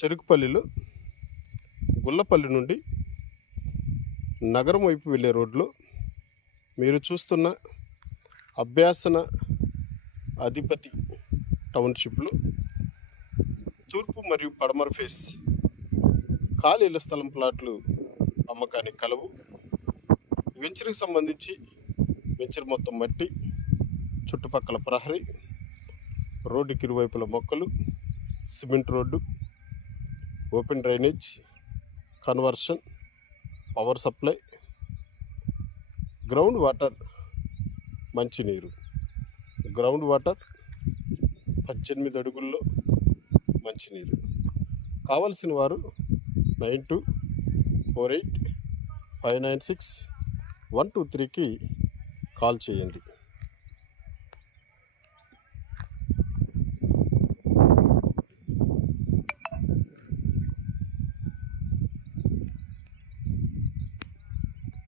చెరుకుపల్లిలో గుల్లపల్లి నుండి నగరం వైపు వెళ్ళే రోడ్లో మీరు చూస్తున్న అభ్యాసన అధిపతి టౌన్షిప్లో తూర్పు మరియు పడమర ఫేస్ ఖాళీ ఇళ్ల స్థలం ప్లాట్లు అమ్మకానికి కలవు. వెంచర్కి సంబంధించి వెంచర్ మొత్తం మట్టి, చుట్టుపక్కల ప్రహరీ, రోడ్డుకి ఇరువైపుల మొక్కలు, cement road, open drainage, conversion, power supply, ground water, మంచినీరు. గ్రౌండ్ వాటర్ 18 అడుగుల్లో మంచినీరు. కావలసిన వారు 9248596123కి కాల్ చేయండి.